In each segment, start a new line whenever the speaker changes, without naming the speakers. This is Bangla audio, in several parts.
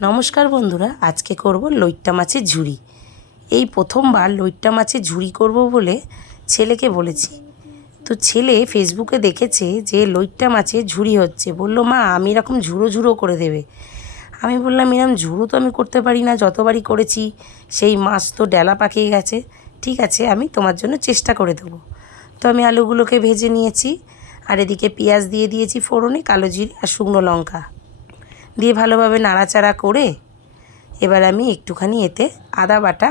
নমস্কার বন্ধুরা, আজকে করব লইট্টা মাছের ঝুড়ি। এই প্রথমবার লইট্টা মাছের ঝুড়ি করব বলে ছেলেকে বলেছি। তো ছেলে ফেসবুকে দেখেছে যে লইট্টা মাছের ঝুড়ি হচ্ছে। বলল, মা, আমি এরকম ঝুড়ো ঝুড়ো করে দেবে। আমি বললাম এরকম ঝুড়ো তো আমি করতে পারি না, যতবারই করেছি, সেই মাছ তো ডেলা পাকিয়ে গেছে। ঠিক আছে, আমি তোমার জন্য চেষ্টা করে দেবো। তো আমি আলুগুলোকে ভেজে নিয়েছি। আর এদিকে পেঁয়াজ দিয়ে দিয়েছি ফোড়নে, কালো জিরে আর শুকনো লঙ্কা। দিয়ে ভালোভাবে নাড়াচাড়া করে এবার আমি একটুখানি এতে আদা বাটা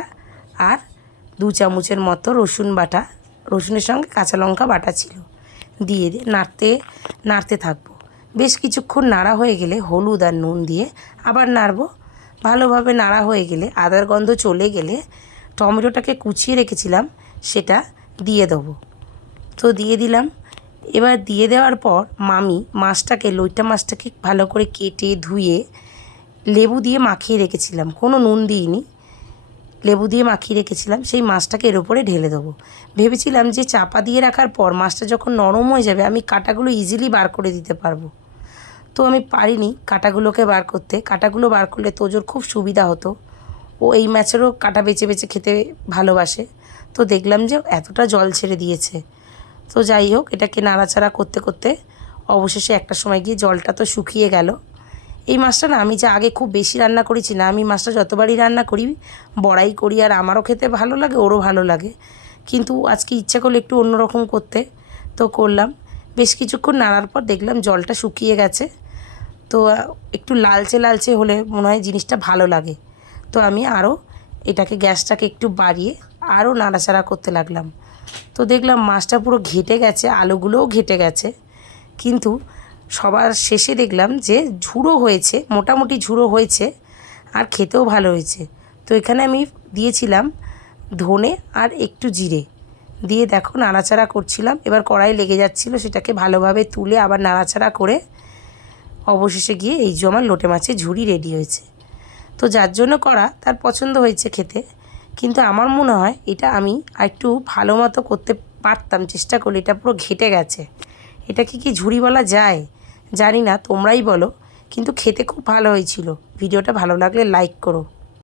আর দু চামচের মতো রসুন বাটা, রসুনের সঙ্গে কাঁচা লঙ্কা বাটা ছিল, দিয়ে নাড়তে নাড়তে থাকব। বেশ কিছুক্ষণ নাড়া হয়ে গেলে হলুদ আর নুন দিয়ে আবার নাড়বো। ভালোভাবে নাড়া হয়ে গেলে আদার গন্ধ চলে গেলে টমেটোটাকে কুচিয়ে রেখেছিলাম, সেটা দিয়ে দেবো। তো দিয়ে দিলাম। এবার দিয়ে দেওয়ার পর মামি মাছটাকে, লইটা মাছটাকে ভালো করে কেটে ধুয়ে লেবু দিয়ে মাখিয়ে রেখেছিলাম। কোনো নুন দিইনি। লেবু দিয়ে মাখিয়ে রেখেছিলাম। সেই মাছটাকে এর ওপরে ঢেলে দেবো। ভেবেছিলাম যে চাপা দিয়ে রাখার পর মাছটা যখন নরম হয়ে যাবে, আমি কাটাগুলো ইজিলি বার করে দিতে পারব। তো আমি পারিনি কাটাগুলোকে বার করতে। কাটাগুলো বার করলে তোজোর খুব সুবিধা হতো। ও এই মাছেরও কাটা বেছে বেছে খেতে ভালোবাসে। তো দেখলাম যে এতটা জল ছেড়ে দিয়েছে। তো যাই হোক, এটাকে নাড়াচাড়া করতে করতে অবশেষে একটা সময় গিয়ে জলটা তো শুকিয়ে গেল। এই মাছটা না আমি যে আগে খুব বেশি রান্না করেছি না, আমি মাছটা যতবারই রান্না করি, বড়াই করি আর আমারও খেতে ভালো লাগে, ওরও ভালো লাগে। কিন্তু আজকে ইচ্ছা করল একটু অন্যরকম করতে, তো করলাম। বেশ কিছুক্ষণ নাড়ার পর দেখলাম জলটা শুকিয়ে গেছে। তো একটু লালচে লালচে হলে মনে হয় জিনিসটা ভালো লাগে। তো আমি আরও এটাকে গ্যাসটাকে একটু বাড়িয়ে আরও নাড়াচাড়া করতে লাগলাম। তো দেখলাম মাছটা পুরো ঘেটে গেছে, আলুগুলোও ঘেটে গেছে। কিন্তু সবার শেষে দেখলাম যে ঝুড়ো হয়েছে, মোটামুটি ঝুড়ো হয়েছে আর খেতেও ভালো হয়েছে। তো এখানে আমি দিয়েছিলাম ধনে আর একটু জিরে। দিয়ে দেখো নাড়াচাড়া করছিলাম, এবার কড়াই লেগে যাচ্ছিল, সেটাকে ভালোভাবে তুলে আবার নাড়াচাড়া করে অবশেষে গিয়ে এই যে আমার লোটে মাছের ঝুড়ি রেডি হয়েছে। তো যার জন্য করা তার পছন্দ হয়েছে খেতে। কিন্তু আমার মনে হয় এটা আমি আরেকটু ভালো মতো করতে পারতাম, চেষ্টা করলে এটা পুরো ঘেটে গেছে। এটা এটাকে কি ঝুড়ি বলা যায়? জানি না, তোমরাই বলো। কিন্তু খেতে খুব ভালো হয়েছিল। ভিডিওটা ভালো লাগলে লাইক করো।